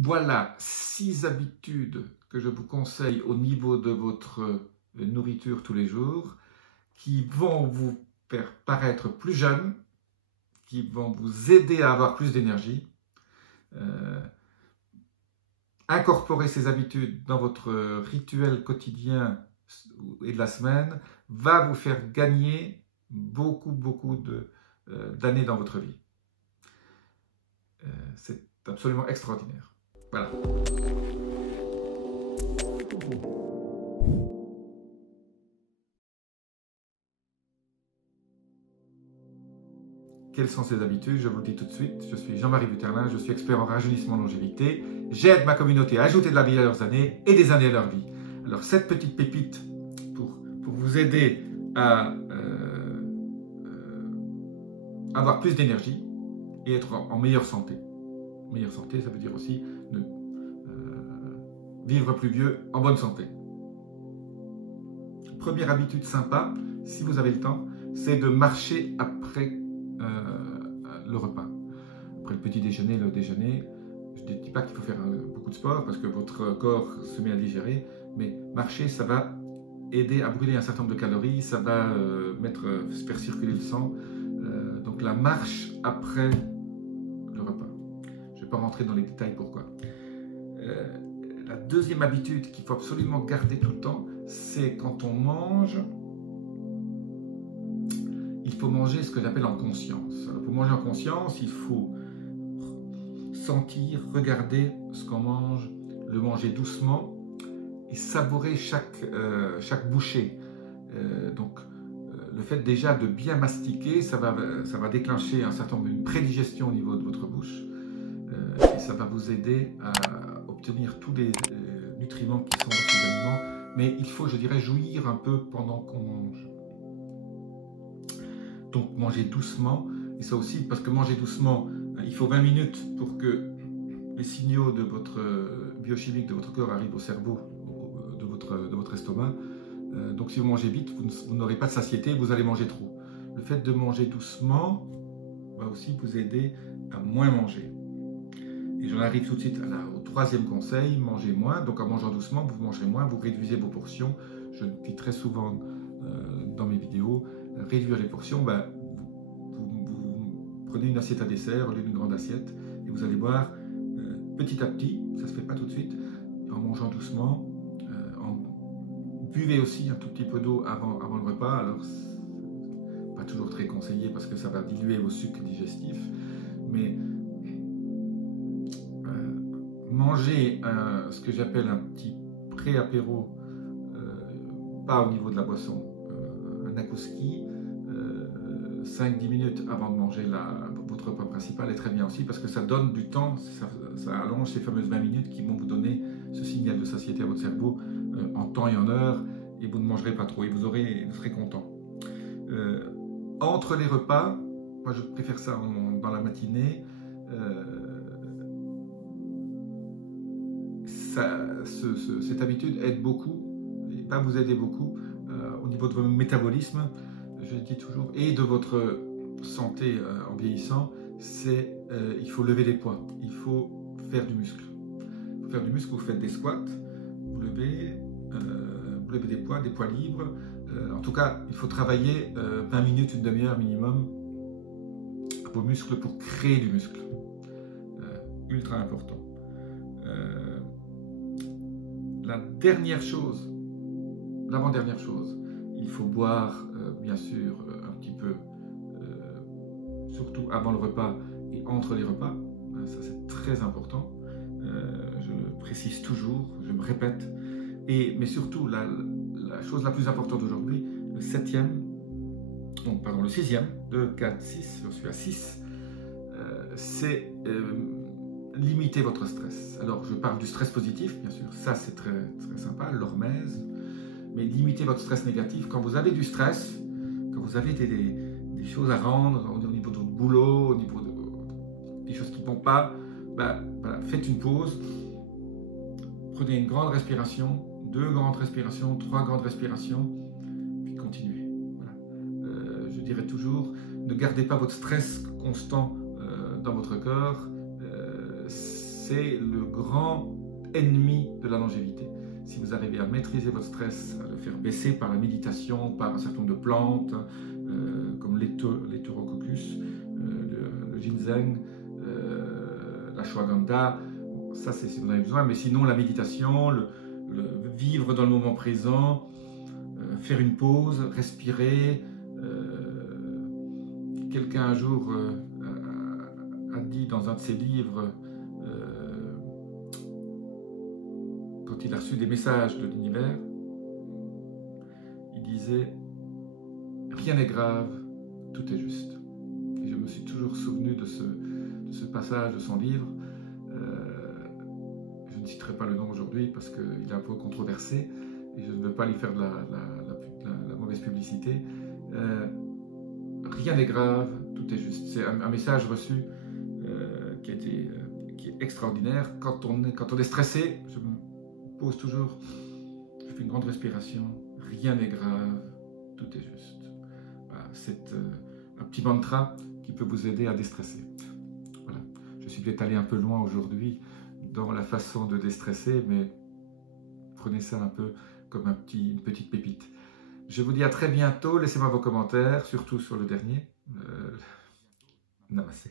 Voilà 6 habitudes que je vous conseille au niveau de votre nourriture tous les jours, qui vont vous faire paraître plus jeune, qui vont vous aider à avoir plus d'énergie. Incorporer ces habitudes dans votre rituel quotidien et de la semaine va vous faire gagner beaucoup d'années dans votre vie. C'est absolument extraordinaire. Voilà. Quelles sont ces habitudes? Je vous le dis tout de suite. Je suis Jean-Marie Buterlin, je suis expert en rajeunissement et longévité. J'aide ma communauté à ajouter de la vie à leurs années et des années à leur vie. Alors cette petite pépite pour vous aider à avoir plus d'énergie et être en meilleure santé. Meilleure santé, ça veut dire aussi vivre plus vieux en bonne santé. Première habitude sympa, si vous avez le temps, c'est de marcher après le repas. Après le petit déjeuner, le déjeuner, je ne dis pas qu'il faut faire beaucoup de sport parce que votre corps se met à digérer, mais marcher, ça va aider à brûler un certain nombre de calories, ça va faire circuler le sang. Donc la marche après le repas. Je ne vais pas rentrer dans les détails pourquoi. La deuxième habitude qu'il faut absolument garder tout le temps, c'est quand on mange, il faut manger ce que j'appelle en conscience. Alors pour manger en conscience, il faut sentir, regarder ce qu'on mange, le manger doucement et savourer chaque bouchée. Le fait déjà de bien mastiquer, ça va déclencher un certain nombre, une prédigestion au niveau de votre bouche et ça va vous aider à obtenir tous les nutriments qui sont dans ces aliments. Mais il faut, je dirais, jouir un peu pendant qu'on mange. Donc manger doucement, et ça aussi parce que manger doucement, il faut 20 minutes pour que les signaux de votre biochimique de votre corps arrivent au cerveau de votre estomac. Donc si vous mangez vite, vous n'aurez pas de satiété, vous allez manger trop. Le fait de manger doucement va aussi vous aider à moins manger. Et j'en arrive tout de suite au troisième conseil, mangez moins. Donc en mangeant doucement, vous mangerez moins, vous réduisez vos portions. Je le dis très souvent dans mes vidéos, réduire les portions, vous prenez une assiette à dessert au lieu d'une grande assiette et vous allez boire petit à petit, ça ne se fait pas tout de suite, en mangeant doucement. Buvez aussi un tout petit peu d'eau avant le repas, alors pas toujours très conseillé parce que ça va diluer vos sucres digestifs, mais mangez ce que j'appelle un petit pré-apéro, pas au niveau de la boisson, un akouski, 5-10 minutes avant de manger votre repas principal est très bien aussi parce que ça donne du temps, ça allonge ces fameuses 20 minutes qui vont vous donner ce signal de satiété à votre cerveau en temps et en heure et vous ne mangerez pas trop et vous serez content. Entre les repas, moi je préfère ça dans la matinée, cette habitude aide beaucoup et va vous aider beaucoup au niveau de votre métabolisme, je le dis toujours, et de votre santé en vieillissant, c'est il faut lever les poids, il faut faire du muscle. Il faut faire du muscle, vous faites des squats, vous levez des poids libres. En tout cas, il faut travailler 20 minutes, une demi-heure minimum vos muscles pour créer du muscle. Ultra important. L'avant-dernière chose, il faut boire bien sûr un petit peu, surtout avant le repas et entre les repas. Ça c'est très important. Je le précise toujours, je me répète. Mais surtout, la chose la plus importante aujourd'hui, le sixième, de 4, 6, je suis à 6, c'est limiter votre stress. Alors, je parle du stress positif, bien sûr, ça c'est très, très sympa, l'hormèse, mais limiter votre stress négatif. Quand vous avez du stress, quand vous avez des choses à rendre au niveau de votre boulot, au niveau des choses qui ne vont pas, voilà, faites une pause, prenez une grande respiration, 2 grandes respirations, 3 grandes respirations, puis continuez. Voilà. Je dirais toujours, ne gardez pas votre stress constant dans votre corps. c'est le grand ennemi de la longévité. Si vous arrivez à maîtriser votre stress, à le faire baisser par la méditation, par un certain nombre de plantes, comme l'Heterococcus, le ginseng, l'ashwagandha, ça c'est si vous en avez besoin, mais sinon la méditation, le vivre dans le moment présent, faire une pause, respirer. Quelqu'un un jour a dit dans un de ses livres, quand il a reçu des messages de l'univers, il disait « Rien n'est grave, tout est juste ». Et je me suis toujours souvenu de ce passage de son livre. Je ne citerai pas le nom aujourd'hui parce qu'il est un peu controversé et je ne veux pas lui faire de la mauvaise publicité. Rien n'est grave, tout est juste. C'est un message reçu qui est extraordinaire. Quand on est stressé, je me pose toujours, je fais une grande respiration. Rien n'est grave, tout est juste. Voilà, c'est un petit mantra qui peut vous aider à déstresser. Voilà. Je suis peut-être allé un peu loin aujourd'hui dans la façon de déstresser, mais prenez ça un peu comme une petite pépite. Je vous dis à très bientôt, laissez-moi vos commentaires, surtout sur le dernier. Namaste.